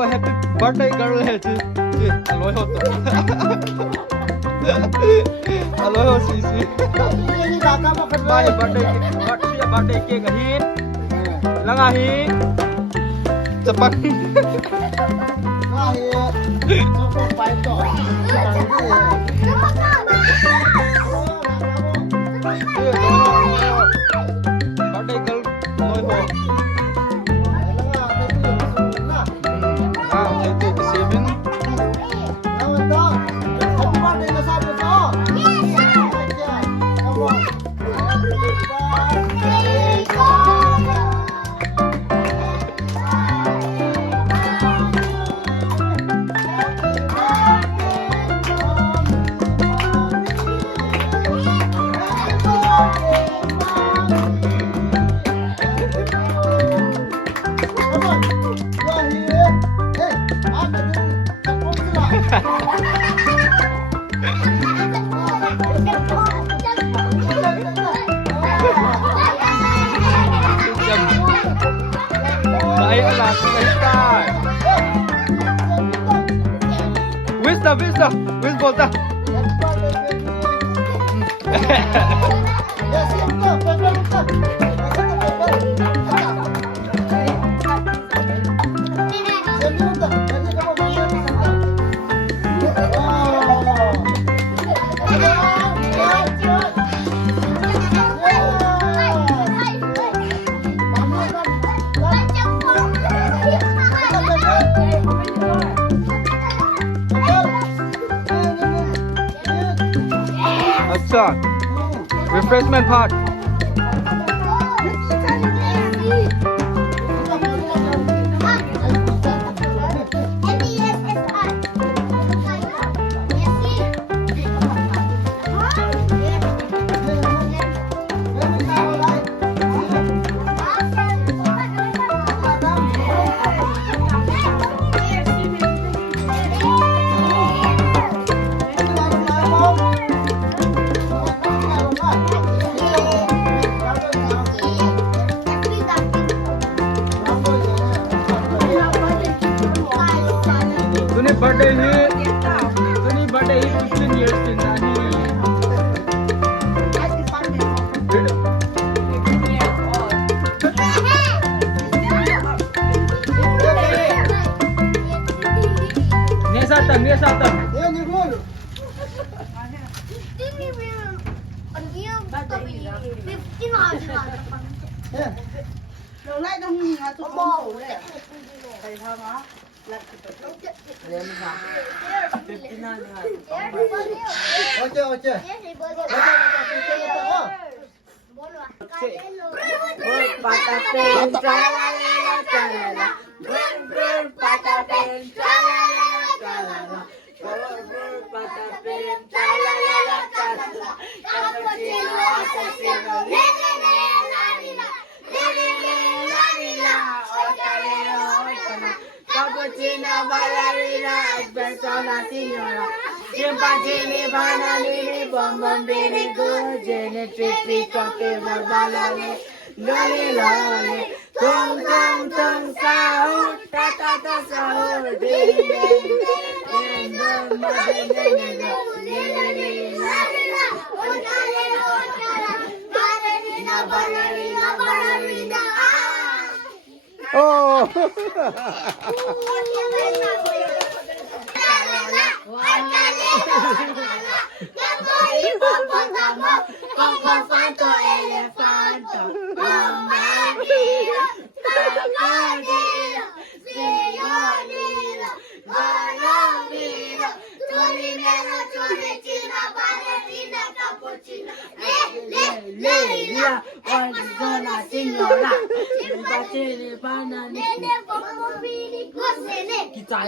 個 Happy Birthday girl 係住阿女好多，阿女好試試。Bye birthday cake ahit, lang ahit, cepat. Birthday girl lôi hồ. Itu kesimin. Baik lah, start. Wis bota. Acha, refreshment part. Birthday hi 15 years din na hi. Nia satan. Oce. Cappuccino, ballerina, espresso, signora. Chimpancini, bananini, bonbonini, gugini, trippy, chocolate, ballerina, lolly, tum, sahur, ta, sahur, ding, ballerina, oh. Signora, banana, kita